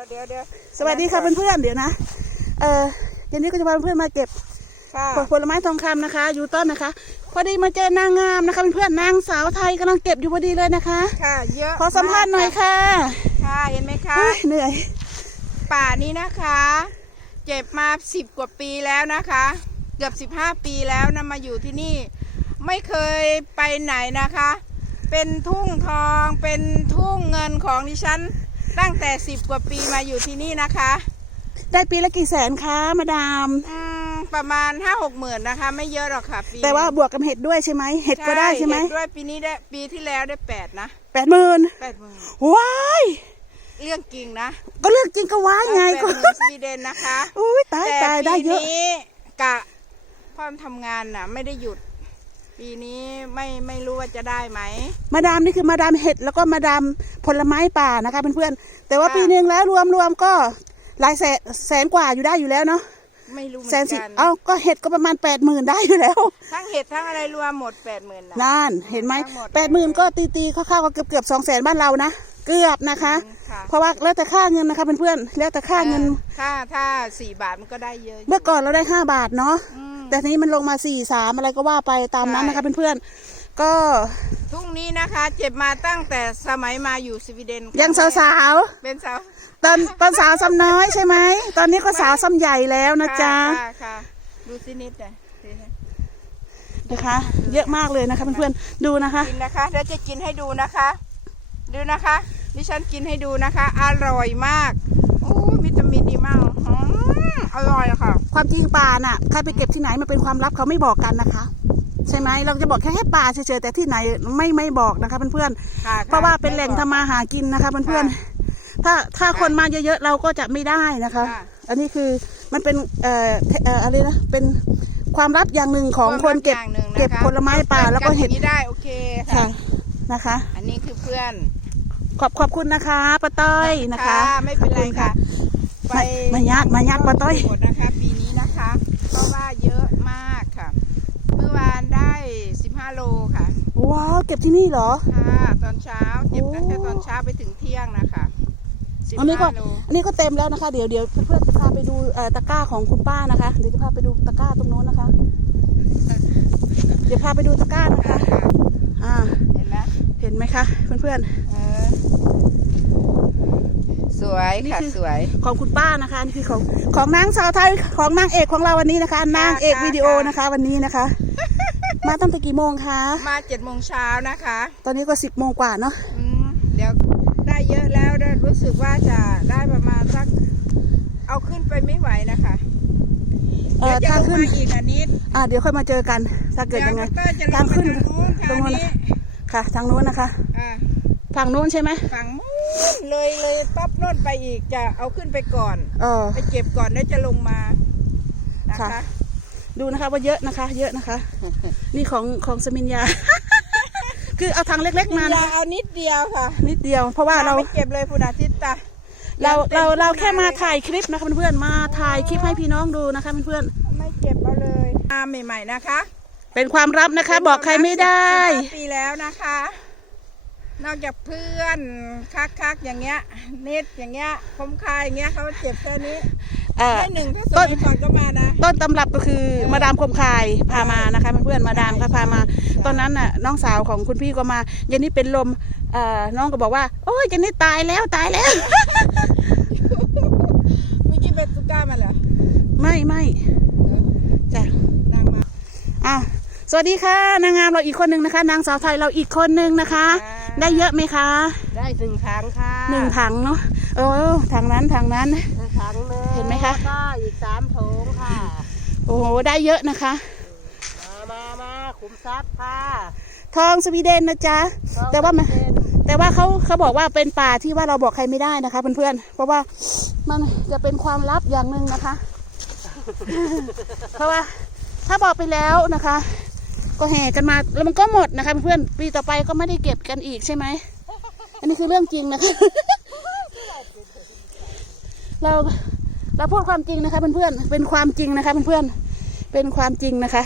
ยวเดี๋ยวเดี๋ยวสวัสดีค่ะเพื่อนๆเดี๋ยวนะ เออเดี๋ยวนี้ก็จะพาเพื่อนๆมาเก็บค่ะผลไม้ทองคำนะคะ อยู่ต้นนะคะ พอดีมาเจอนางงามนะคะเพื่อนๆนางสาวไทยกำลังเก็บอยู่พอดีเลยนะคะ ค่ะ เยอะขอสัมภาษณ์หน่อยค่ะ ค่ะเห็นไหมคะเฮ้ยเหนื่อย ป่านี้นะคะ เก็บมาสิบกว่าปีแล้วนะคะ เกือบสิบห้าปีแล้วนะมาอยู่ที่นี่ ไม่เคยไปไหนนะคะ เป็นทุ่งทองเป็นทุ่งเงินของดิฉัน ตั้งแต่สิบกว่าปีมาอยู่ที่นี่นะคะ ได้ปีละกี่แสนคะมาดามอืมประมาณห้าหกหมื่นนะคะ ไม่เยอะหรอกค่ะปีแต่ว่าบวกกับเห็ดด้วยใช่ไหมเห็ดก็ได้ใช่ไหมเห็นด้วยปีนี้ได้ปีที่แล้วได้แปดนะแปดหมื่นแปดหมื่นว้ายเรื่องจริงนะก็เลือกจริงก็ว้ายไงแปก็ดหมื่นสวีเดนนะคะอุ้ยตายแต่ตายได้เยอะปีนี้กะพ่อมทำงานน่ะ ไม่ได้หยุด ปีนี้ไม่ไม่รู้ว่าจะได้ไหม มาดามนี่คือมาดามเห็ดแล้วก็มาดามผลไม้ป่านะคะเพื่อนๆแต่ว่าค่ะปีหนึ่งแล้วรวมๆก็หลายแสนแสนกว่าอยู่ได้อยู่แล้วเนาะไม่รู้เหมือแสนนสิกันเอ้าก็เห็ดก็ประมาณแปดหมื่นได้อยู่แล้วทั้งเห็ดทั้งอะไรรวมหมดแปดหมื่นนะนั่นเห็นไหมทั้งหมดแปดหมื่นก็ตีตีๆคร่าวๆก็เกือบเกือบสองแสนบ้านเรานะเกือบนะคะอืมค่ะเพราะว่าแล้วแต่ค่าเงินนะคะเพื่อนๆแล้วแต่ค่าเงิน ถ้าถ้าสี่บาทมันก็ได้เยอะอยู่เมื่อก่อนเราได้ห้าบาทเนาะ อืม แต่ทีนี้มันลงมาสี่สามอะไรก็ว่าไปตามนั้นใช่นะคะเพื่อนๆก็ทุ่งนี้นะคะ เจ็บมาตั้งแต่สมัยมาอยู่สวีเดนยังสาวเป็นสาวๆตอนตอนสาวซ้ำน้อยใช่ไหมตอนนี้ก็สาวซ้ำใหญ่แล้วนะจ๊ะค่ะค่ะดูสินิดหน่อยสินะนะคะ เยอะมากเลยนะคะเพื่อนๆดูนะคะกินนะคะเดี๋ยวจะกินให้ดูนะคะ ดูนะคะดิฉันกินให้ดูนะคะ อร่อยมากโอ้ยวิตามินดีมากอืมอร่อยอะค่ะ ความจริงป่าน่ะใครไปเก็บที่ไหนมันเป็นความลับเขาไม่บอกกันนะคะ ใช่ไหมเราจะบอกแค่ให้ป่าเฉยๆแต่ที่ไหนไม่ไม่บอกนะคะเพื่อนๆค่ะเพราะว่าเป็นแหล่งทำมาหากินนะคะเพื่อนๆถ้าถ้าคนมาเยอะๆเราก็จะไม่ได้นะคะ ค่ะ อันนี้คือมันเป็นเอ่อเอ่ออะไรนะเป็นความลับอย่างหนึ่งของคนเก็บความลัอย่างหนึ่งนะคะเก็บผลไม้ป่าแล้วก็เห็ดนอย่างนี้ได้โอเคค่ะค่ะ นะคะ อันนี้คือเพื่อนขอบขอบคุณนะคะป้าต้อยนะคะไม่เป็นไรขอบณ ค่ะ ไปมายากมายากป้าต้อย หมดนะคะปีนี้นะคะ เพราะว่าเยอะมากค่ะ เมื่อวานได้ 15 โลค่ะ ว้าวเก็บที่นี่เหรอค่ะตอนเช้าเก็บตั้งแต่โอ้ตอนเช้าไปถึงเที่ยงนะคะสิบอันนี้ก็ห้าโลอันนี้ก็เต็มแล้วนะคะ เดี๋ยวเดี๋ยวเพื่อนๆจะพาไปดูเอ่อตะกร้าของคุณป้านะคะ เดี๋ยวจะพาไปดูตะกร้าตรงโน้นนะคะ เดี๋ยวพาไปดูตะกร้านะคะอ่าเห็นไหมเห็นไหมคะเพื่อนเออสวยนี่ค่ะคือสวยๆของคุณป้านะคะนี่คือของของนางสาวไทยของนางเอกของเราวันนี้นะคะ นางเอกค่ะวิดีโอค่ะนะคะ วันนี้นะคะ มาตั้งแต่กี่โมงคะ มาเจ็ดโมงเช้านะคะ ตอนนี้ก็สิบโมงกว่าเนาะอืมเดี๋ยวได้เยอะแล้วได้รู้สึกว่าจะได้ประมาณสัก เอาขึ้นไปไม่ไหวนะคะเออเดี๋ยวทางจะลขึ้งนมาอีกอันนิดอ่าเดี๋ยวค่อยมาเจอกันถ้าเกิดยังไงดี๋วก็จะลทางไปขึ้นทางนู้นค่ะตรงนู้นอันนี้ค่ะ ทางนู้นนะคะอ่าฝั่งนู้นใช่ไหมฝั่งนู้นเลยเลยปั๊บโน่นไปอีกจะเอาขึ้นไปก่อน เออ ไปเก็บก่อนแล้วจะลงมานะค่ะคะ ดูนะคะว่าเยอะนะคะ เยอะนะคะ นี่ของของสมิญญา คือเอาทางเล็กๆมาอนะย่าเอานิดเดียวค่ะ นิดเดียว เพราะว่าเราไม่เก็บเลยคุณอาทิตย์ตาเราเราเราแค่มายถ่ายคลิปนะคะเพื่อนๆมาถ่ายคลิปให้พี่น้องดูนะคะเพื่อนไม่เก็บเอาเลยมาใหม่ ๆนะคะๆเป็นความลับนะคะ บอกใครไม่ได้สิบห้าปีแล้วนะคะ นอกจากเพื่อนคักๆอย่างเงี้ยนิดอย่างเงี้ยคมคายอย่างเงี้ยเขาเจ็บแค่นี้เอ่อ ได้หนึ่งถ้าสต้มันยก่อนก็มานะต้นตำรับก็คือมาดามคมคายพามานะคะเพื่อนๆมาดามก็พามา ตอนนั้นน่ะน้องสาวของคุณพี่ก็มาเย็นนี้เป็นลมเอ่อน้องก็บอกว่า โอ้ยเย็นนี้ตายแล้วตายแล้ว เมื่อกี้เป็นตุก้ามาเหรอไม่ไม่จ้ะนางมาอะสวัสดีค่ะนางงามเราอีกคนหนึ่งนะคะ นางสาวไทยเราอีกคนหนึ่งนะคะ ได้เยอะไหมคะ ได้หนึ่งถังค่ะหนึ่งถังเนาะโอ้ถังนั้นถังนั้นถังนึงเห็นไหมคะก็อีกสามถุงค่ะ โอ้โหได้เยอะนะคะ มามามาขุมทรัพย์ค่ะ ทองสวีเดนนะจ๊ะ แต่ว่ามัน แต่ว่าเขาเขาบอกว่าเป็นป่าที่ว่าเราบอกใครไม่ได้นะคะเพื่อนๆ เพราะว่ามันจะเป็นความลับอย่างหนึ่งนะคะ เพราะว่าถ้าบอกไปแล้วนะคะ ก็แห่กันมาแล้วมันก็หมดนะคะเพื่อนปีต่อไปก็ไม่ได้เก็บกันอีกใช่ไหมอันนี้คือเรื่องจริงนะคะเราเราพูดความจริงนะคะเพื่อนๆเป็นความจริงนะคะเพื่อนๆเป็นความจริงนะคะ